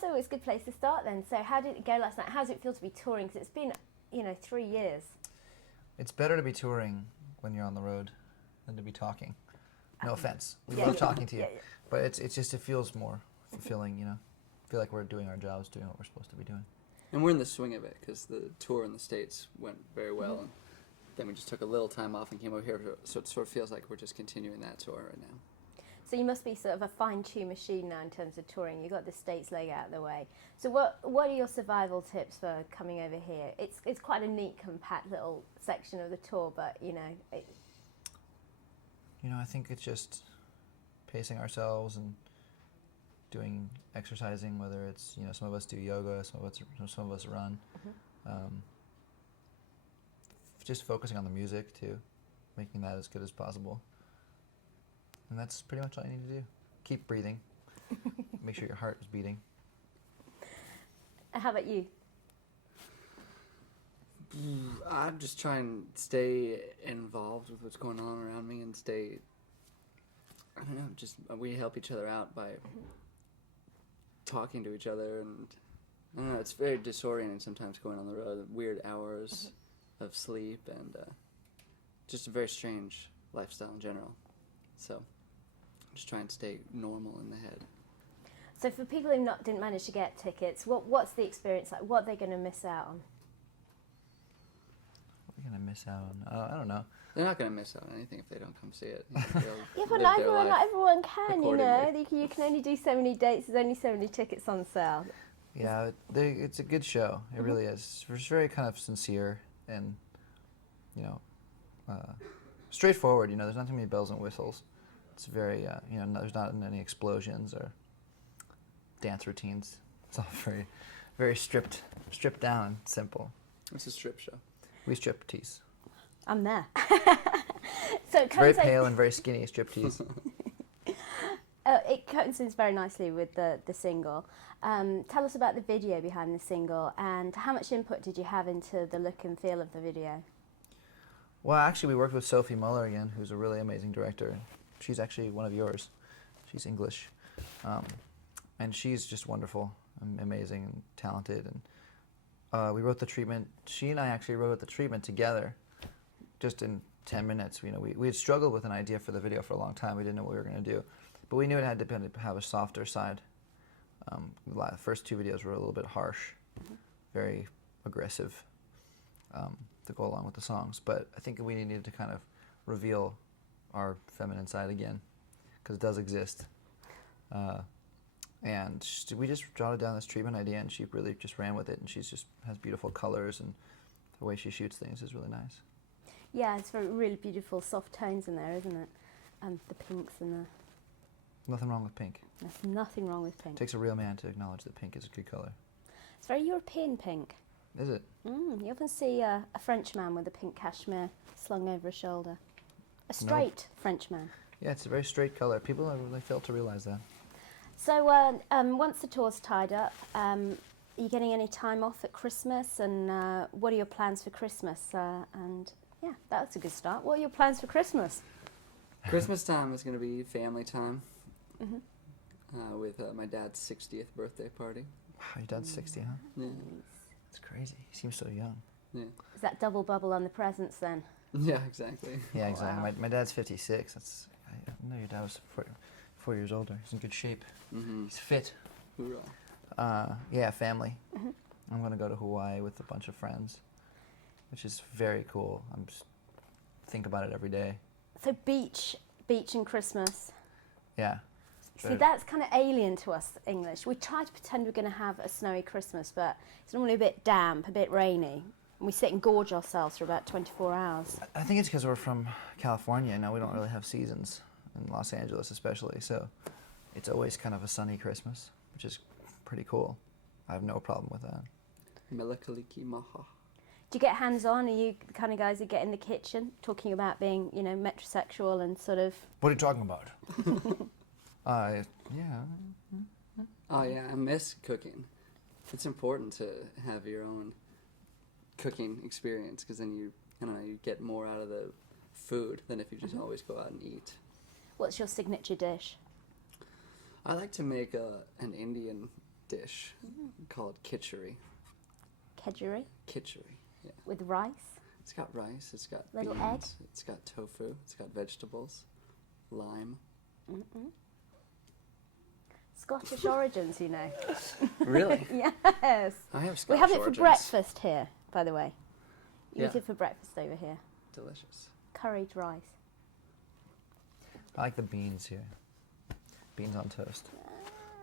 that's always a good place to start then. So how did it go last night? How does it feel to be touring? Because it's been, 3 years. It's better to be touring when you're on the road than to be talking. No offense. We love talking to you. Yeah. But it feels more fulfilling, feel like we're doing our jobs, doing what we're supposed to be doing. And we're in the swing of it because the tour in the States went very well. And then we just took a little time off and came over here. So it sort of feels like we're just continuing that tour right now. So you must be sort of a fine-tuned machine now in terms of touring. You've got the States leg out of the way. So what are your survival tips for coming over here? It's quite a neat, compact little section of the tour, but, I think it's just pacing ourselves and exercising, whether it's, some of us do yoga, some of us run. Just focusing on the music too, making that as good as possible. And that's pretty much all you need to do. Keep breathing. Make sure your heart is beating. How about you? I'm just trying to stay involved with what's going on around me and stay, I don't know, we help each other out by talking to each other, and I don't know, it's very disorienting sometimes going on the road, weird hours of sleep, and just a very strange lifestyle in general. So just trying to stay normal in the head. So for people who didn't manage to get tickets, what's the experience like? What are they going to miss out on? What are we going to miss out on? I don't know. They're not going to miss out on anything if they don't come see it. Yeah, but not everyone can, You can only do so many dates. There's only so many tickets on sale. Yeah, it's a good show. It really is. It's very kind of sincere and, straightforward. There's not too many bells and whistles. It's very, there's not any explosions or dance routines. It's all very, very stripped down and simple. It's a strip show. We striptease. I'm there. So it very pale and very skinny striptease. It coincides very nicely with the single. Tell us about the video behind the single, and how much input did you have into the look and feel of the video? Well, actually, we worked with Sophie Muller again, who's a really amazing director. She's actually one of yours. She's English. And she's just wonderful and amazing and talented. And we wrote the treatment. She and I actually wrote the treatment together just in 10 minutes. We had struggled with an idea for the video for a long time. We didn't know what we were going to do. But we knew it had to have a softer side. The first two videos were a little bit harsh, very aggressive to go along with the songs. But I think we needed to kind of reveal our feminine side again, because it does exist. And we just jotted down this treatment idea, and she really just ran with it, and she just has beautiful colors, and the way she shoots things is really nice. Yeah, it's really beautiful soft tones in there, isn't it? The pinks and the... Nothing wrong with pink. There's nothing wrong with pink. It takes a real man to acknowledge that pink is a good color. It's very European pink. Is it? You often see a French man with a pink cashmere slung over his shoulder. A straight French man. Yeah, it's a very straight color. People really fail to realize that. So once the tour's tied up, are you getting any time off at Christmas? And what are your plans for Christmas? And yeah, that's a good start. What are your plans for Christmas? Christmas time is going to be family time with my dad's 60th birthday party. Wow, your dad's 60, huh? Yeah. That's crazy. He seems so young. Yeah. Is that double bubble on the presents then? Yeah, exactly. Yeah, exactly. Wow. My dad's 56. I know your dad was 4 years older. He's in good shape. He's fit. Hoorah. Yeah, family. I'm going to go to Hawaii with a bunch of friends, which is very cool. I'm just think about it every day. So beach and Christmas. Yeah. See, that's kind of alien to us English. We try to pretend we're going to have a snowy Christmas, but it's normally a bit damp, a bit rainy. And we sit and gorge ourselves for about 24 hours. I think it's because we're from California. Now we don't really have seasons, in Los Angeles especially, so it's always kind of a sunny Christmas, which is pretty cool. I have no problem with that. Melakaliki maha. Do you get hands-on? Are you the kind of guys who get in the kitchen talking about being, metrosexual and sort of... What are you talking about? Yeah. Oh yeah, I miss cooking. It's important to have your own cooking experience, because then you get more out of the food than if you just always go out and eat. What's your signature dish? I like to make an Indian dish called kitchery. Kedgeree Kitchery, yeah. with rice. It's got rice, it's got Little beans, egg. it's got tofu, it's got vegetables, lime. Scottish origins, you know. Really? Yes. I have Scottish We have it origins. for breakfast here, by the way. You eat Yeah. it for breakfast over here. Delicious. Curried rice. I like the beans here. Beans on toast.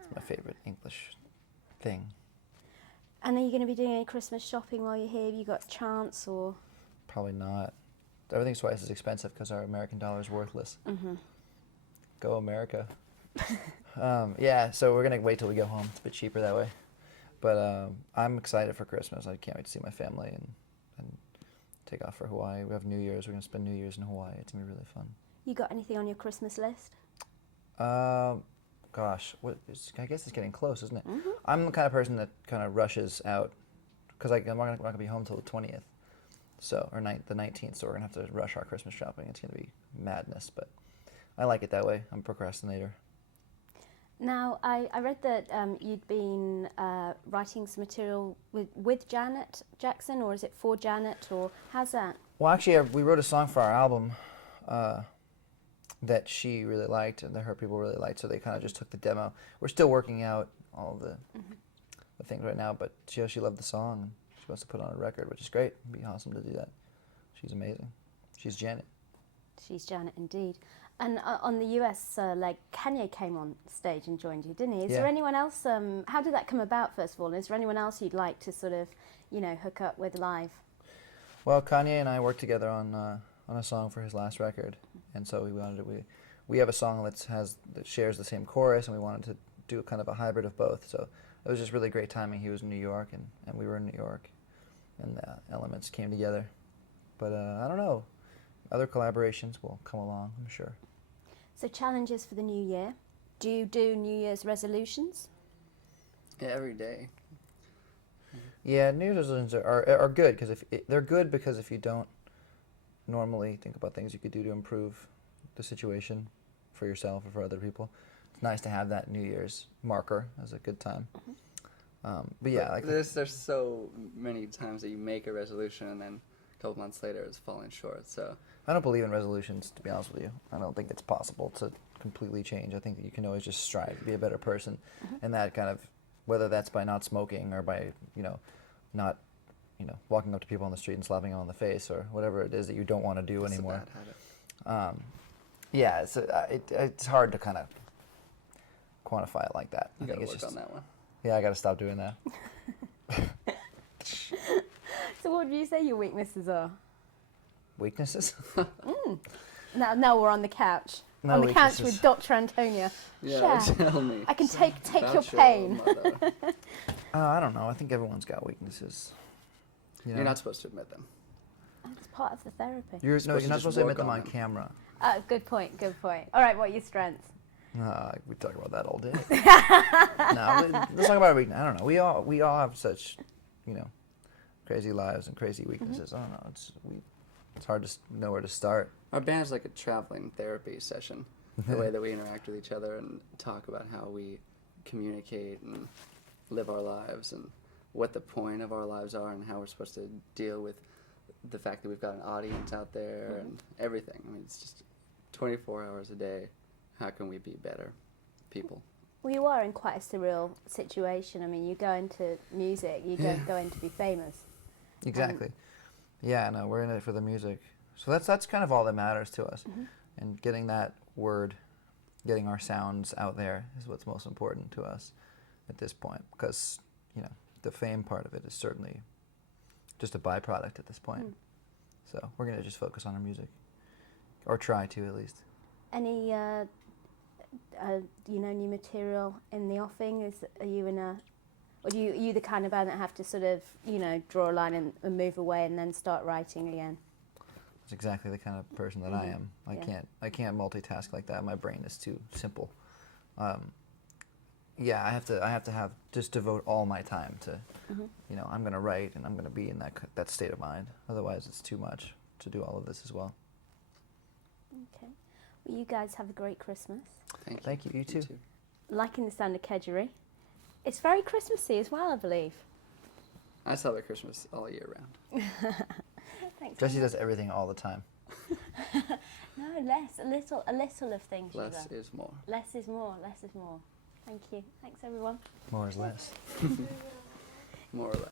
It's my favorite English thing. And are you going to be doing any Christmas shopping while you're here? Have you got a chance or? Probably not. Everything's twice as expensive because our American dollar is worthless. Go America. Yeah, so we're going to wait till we go home. It's a bit cheaper that way. But I'm excited for Christmas. I can't wait to see my family and take off for Hawaii. We have New Year's. We're going to spend New Year's in Hawaii. It's going to be really fun. You got anything on your Christmas list? Gosh, I guess it's getting close, isn't it? I'm the kind of person that kind of rushes out because I'm not going to be home till the 20th, so or the 19th. So we're going to have to rush our Christmas shopping. It's going to be madness, but I like it that way. I'm a procrastinator. Now, I read that you'd been writing some material with Janet Jackson, or is it for Janet, or how's that? Well, actually, we wrote a song for our album that she really liked and that her people really liked, so they kind of just took the demo. We're still working out all the things right now, but she loved the song and she wants to put it on a record, which is great. It'd be awesome to do that. She's amazing. She's Janet. She's Janet indeed. And on the US leg, Kanye came on stage and joined you, didn't he? Is Yeah. there anyone else? How did that come about, first of all? And is there anyone else you'd like to sort of, hook up with live? Well, Kanye and I worked together on a song for his last record, and so we have a song that shares the same chorus, and we wanted to do kind of a hybrid of both. So it was just really great timing. He was in New York, and we were in New York, and the elements came together. But I don't know. Other collaborations will come along, I'm sure. So challenges for the new year. Do you do New Year's resolutions? Yeah, every day. Yeah, New Year's resolutions are good because they're good because if you don't normally think about things you could do to improve the situation for yourself or for other people, it's nice to have that New Year's marker as a good time. But yeah, like there's so many times that you make a resolution and then a couple months later it's falling short. So I don't believe in resolutions, to be honest with you. I don't think it's possible to completely change. I think that you can always just strive to be a better person, and that kind of, whether that's by not smoking or by not walking up to people on the street and slapping them on the face or whatever it is that you don't want to do it's anymore. a bad habit. Yeah, it's hard to kind of quantify it like that. You I think gotta it's work just on that one. yeah, I got to stop doing that. So what would you say your weaknesses are? Weaknesses? Now we're on the couch. No on the couch weaknesses. with Dr. Antonia. Yeah, Share. tell me. I can take About your pain. mother. I don't know. I think everyone's got weaknesses. You're not supposed to admit them. It's part of the therapy. You're supposed to not just supposed to admit work them on on them. camera. Good point. All right, what are your strengths? We talk about that all day. No, let's talk about weakness. I don't know. We all have such, crazy lives and crazy weaknesses. I don't know. It's hard to know where to start. Our band's like a traveling therapy session. The way that we interact with each other and talk about how we communicate and live our lives and what the point of our lives are and how we're supposed to deal with the fact that we've got an audience out there and everything. I mean, it's just 24 hours a day. How can we be better people? Well, you are in quite a surreal situation. I mean, you go into music, you don't go in to be famous. Exactly. Yeah, no, we're in it for the music. So that's kind of all that matters to us. And getting that word, getting our sounds out there is what's most important to us at this point. Because, the fame part of it is certainly just a byproduct at this point. So we're going to just focus on our music. Or try to, at least. Any, new material in the offing? Are you in a... Or are you the kind of band that have to sort of, draw a line and move away and then start writing again? That's exactly the kind of person that I am. I can't multitask like that. My brain is too simple. I have to just devote all my time to, I'm going to write and I'm going to be in that state of mind. Otherwise, it's too much to do all of this as well. Okay. Well, you guys have a great Christmas. Thank you. Thank you. You too. Liking the sound of Kedgeree. It's very Christmassy as well, I believe. I celebrate Christmas all year round. Thanks. Jessie does everything all the time. No, less. A little of things. Less Shiva. is more. Less is more. Less is more. Thank you. Thanks, everyone. More is less. More or less.